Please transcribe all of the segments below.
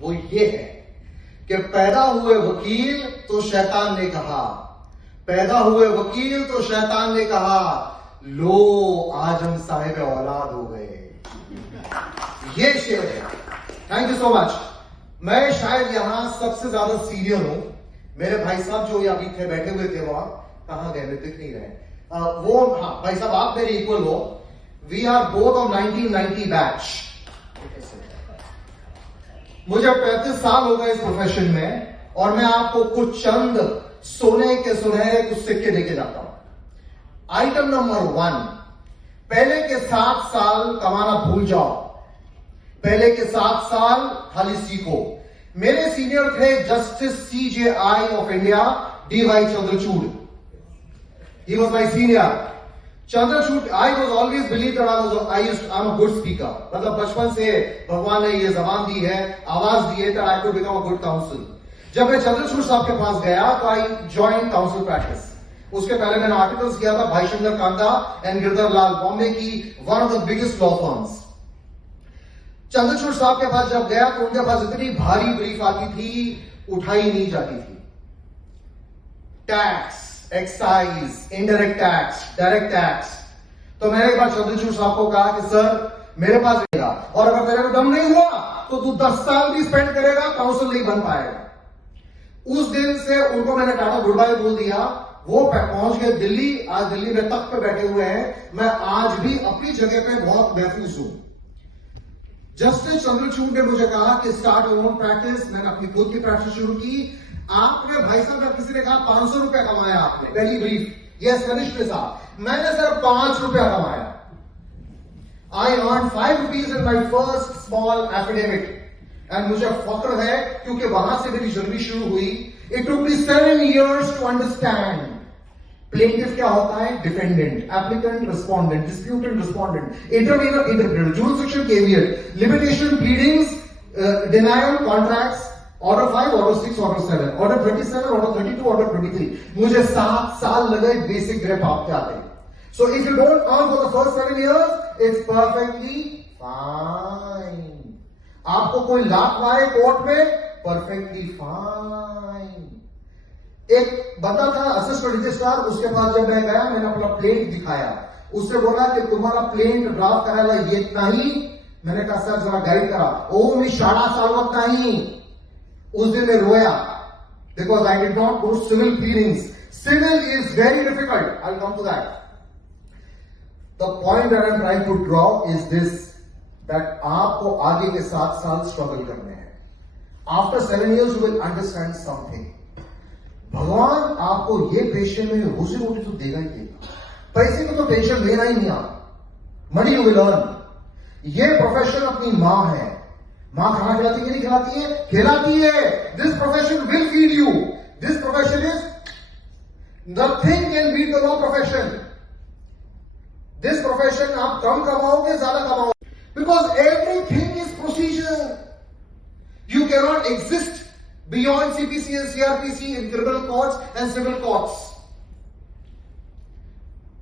वो ये है कि पैदा हुए वकील तो शैतान ने कहा, पैदा हुए वकील तो शैतान ने कहा, लो आज हम साहिब औलाद हो गए। ये शेर है। Thank you so much. मैं शायद यहां सबसे ज्यादा सीनियर हूं। मेरे भाई साहब जो अभी थे, बैठे हुए थे वहां, कहां गए, दिख नहीं रहे वो। हाँ भाई साहब, आप मेरे इक्वल हो। We are both of 1990 batch. मुझे 35 साल हो गए इस प्रोफेशन में, और मैं आपको कुछ चंद सोने के सुनहरे कुछ सिक्के देके जाता हूं। आइटम नंबर 1, पहले के 7 साल कमाना भूल जाओ। पहले के 7 साल खाली सीखो। मेरे सीनियर थे justice CJI of India, DY Chandrachud. He was my senior. Chandrachud, I was always believed that I'm a good speaker. मतलब बचपन से भगवान ने ये जबान दी है, आवाज दी है, that I could become a good counsel. जब मैं चंद्रचूड़ साहब के पास गया तो I joined counsel practice. उसके पहले मैंने आर्टिकल्स किया था भाई शंकर कांता एंड गिरधर लाल, बॉम्बे की one of the biggest law firms. Chandrachud साहब के पास जब गया तो उनके पास इतनी भारी ब्रीफ आती थी, उठाई नहीं जाती थी। Tax, excise, indirect tax, direct tax. तो मैंने एक बार चंद्रचूड़ साहब को कहा कि सर मेरे पास रहेगा, और अगर तेरे को दम नहीं हुआ तो तू 10 साल भी स्पेंड करेगा, काउंसिल नहीं बन पाएगा। उस दिन से उनको मैंने टाटा गुड बाय बोल दिया। वो पहुंच गए दिल्ली, आज दिल्ली में तख्त पे बैठे हुए हैं। मैं आज भी अपनी जगह पे बहुत महफूज हूं। जस्टिस चंद्रचूड़ ने मुझे कहा कि स्टार्ट योर ओन प्रैक्टिस। मैंने अपनी खुद की प्रैक्टिस शुरू की। आपने भाई साहब, जब किसी ने कहा 500 रुपया कमाया आपने पहली ब्रीफ, यस कनिष्ठ के साथ, मैंने सिर्फ 5 रुपया कमाया। I earn 5 rupees in my first small affidavit, and मुझे फख्र है क्योंकि वहां से मेरी जर्नी शुरू हुई। It took me 7 years to understand plaintiff क्या होता है, defendant, applicant, respondent, disputant, respondent, intervener, interpreter, jurisdiction, caveat, limitation, pleadings, denial, contracts, order 5, order 6, order 7, order 27, order 32, order 23। मुझे 7 साल लगे बेसिक ग्रेप आपके आते। So if you don't earn for the first 7 years, it's perfectly fine. आपको कोई लाख मारे court में, perfectly fine. एक बंदा था असिस्टेंट रजिस्ट्रार, उसके पास जब मैं गया, मैंने अपना प्लेंट दिखाया। उससे बोला कि तुम्हारा प्लेंट ड्राफ्ट कराया ये इतना ही। मैंने कहा सर जरा गाइड करा। ओ मी 7.5 साल नहीं। उस दिन मैं रोया, because I did not go civil pleadings. Civil is very difficult, I will come to that. The point that I am trying to draw is this, that आपको आगे के 7 साल स्ट्रगल करने हैं। After 7 years you will understand something. भगवान आपको ये patient में रोजी रोटी तो देगा ही देगा। पैसे को तो पेशेंट लेना ही नहीं आप, मनी यू विल अर्न। ये प्रोफेशन अपनी मां है। मां खाना खिलाती है नहीं खिलाती है? खिलाती है। This profession will feed you. This profession is nothing can beat the law profession. This profession आप कम कमाओगे, ज्यादा कमाओगे, because everything is procedure. You can not exist beyond CPC and CRPC in criminal courts and civil courts.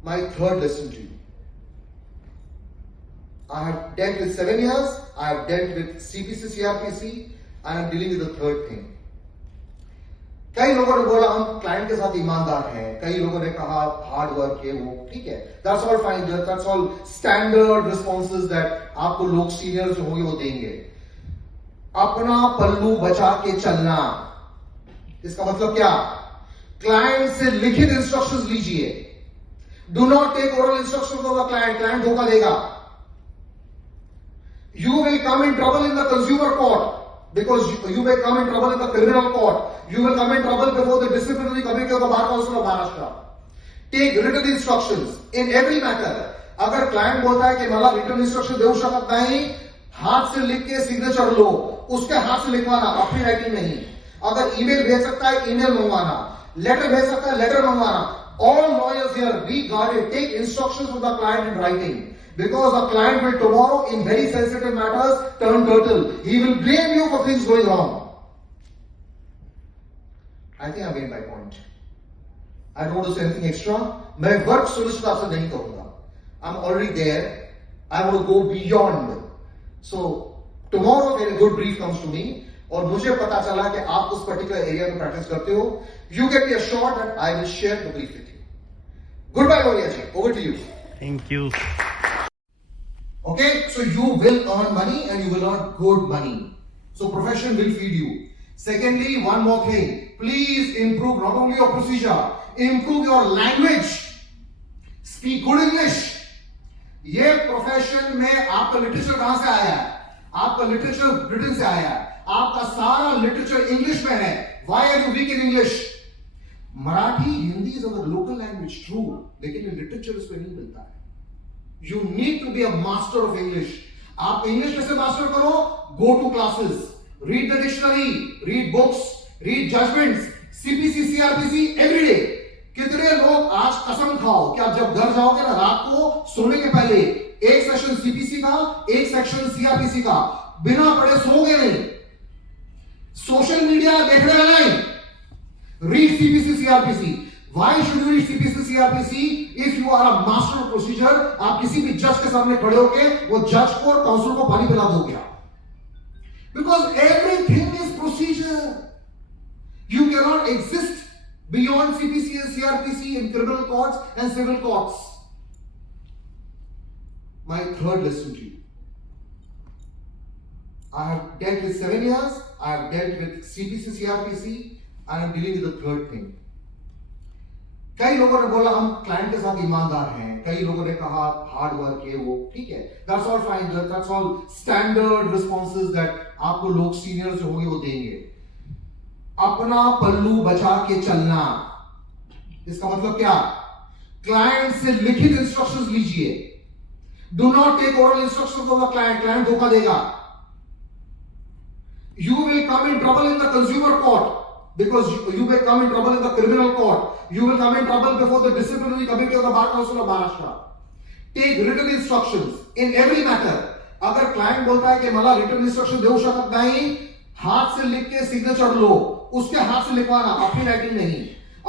My third lesson to you. I have dealt with 7 years, I have dealt with CPC, CRPC, I am dealing with the third thing. कई लोगों ने बोला हम client के साथ ईमानदार हैं, कई लोगों ने कहा हार्ड वर्क है, वो ठीक है, that's all fine, that's all standard responses that आपको लोग सीनियर जो होंगे वो देंगे। अपना पल्लू बचा के चलना, इसका मतलब क्या? क्लाइंट से लिखित इंस्ट्रक्शंस लीजिए। Do not take oral instructions of the client, client धोखा देगा। You will come in trouble in the consumer court because you will come in trouble in the criminal court. You will come in trouble before the disciplinary committee of the bar council of Maharashtra. Take written instructions in every matter. अगर client बोलता है कि मला written instruction देऊ शकत नहीं, हाथ से लिख के सिग्नेचर लो, उसके हाथ से लिखवाना, अपनी राइटिंग नहीं। अगर ईमेल भेज सकता है, ईमेल मंगवाना, लेटर भेज सकता है, लेटर मंगवाना। All lawyers here be guarded, take instructions from the client in writing, because the client will tomorrow in very sensitive matters turn turtle. He will blame you for things going wrong. I think I made my point. I don't want to say anything extra. मैं work solution आपसे नहीं कहूंगा। I am already there. I want to go beyond. So tomorrow when a good brief comes to me, और मुझे पता चला कि आप उस पर्टिकुलर एरिया में प्रैक्टिस करते हो, you can be assured that I will share the brief with you. Goodbye Lohia ji, over to you. Thank you. Okay, so you will earn money and you will earn good money. So profession will feed you. Secondly, one more thing, please improve not only your procedure, improve your language. Speak good English. ये profession में आपका literature कहां से आया है? आपका literature Britain से आया है. आपका सारा लिटरेचर इंग्लिश में है. Why are you weak in English? Marathi, Hindi is our local language, true, लेकिन ये लिटरेचर इसमें नहीं मिलता है. You need to be a master of English. आप इंग्लिश कैसे मास्टर करो? Go to classes, read the dictionary, read books, read judgments, CPC, CRPC every day. कितने लोग आज कसम खाओ कि आप जब घर जाओगे ना रात को सोने के पहले एक सेक्शन CPC का, एक सेक्शन CRPC का बिना पढ़े सोओगे नहीं. सोशल मीडिया देखने का नहीं. Read CPC, CRPC. Why should you read CPC, CRPC if you are a master of procedure? आप किसी भी जज के सामने खड़े होके वो जज को और काउंसिल को पानी पिला दोगे आप. Because everything is procedure. You cannot exist beyond CPC and CRPC in criminal courts and civil courts. My third lesson to you. I have dealt with 7 years. I have dealt with CPC, CRPC, and I am dealing with the third thing. कई लोगों ने बोला हम client के साथ ईमानदार हैं, कई लोगों ने कहा हार्ड वर्क है, वो ठीक है, that's all fine, that's all standard responses that आपको लोग सीनियर जो होंगे वो देंगे. अपना पल्लू बचा के चलना, इसका मतलब क्या? क्लाइंट से लिखित इंस्ट्रक्शंस लीजिए. Do not take oral instructions of the client, client धोखा देगा. You will come in trouble in the consumer court because you will come in trouble in the criminal court. You will come in trouble before the disciplinary committee of the Bar Council of Maharashtra. Take written instructions in every matter. अगर client बोलता है कि मला written instruction देऊ शकत नाही, हाथ से लिख के सिग्नेचर लो, उसके हाथ से लिखवाना, अपनी राइटिंग नहीं.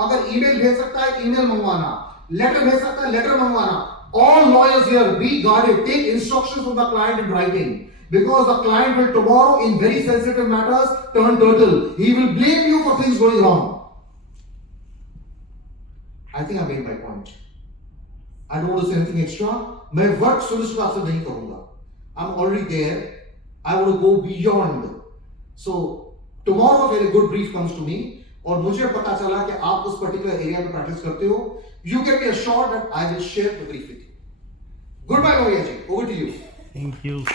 अगर ईमेल भेज सकता है ईमेल मंगवाना, लेटर भेज सकता है लेटर मंगवाना. All lawyers here, be guarded. Take instructions from the client in writing. Because the client will tomorrow in very sensitive matters turn turtle. He will blame you for things going wrong. I think I made my point. I don't want to say anything extra. मैं work solution आपसे नहीं करूंगा. I'm already there. I want to go beyond. So tomorrow when a good brief comes to me और मुझे पता चला कि आप उस पर्टिकुलर एरिया में प्रैक्टिस करते हो, you can be assured that I will share the brief with you. Goodbye, Lohiya ji. Over to you. Thank you.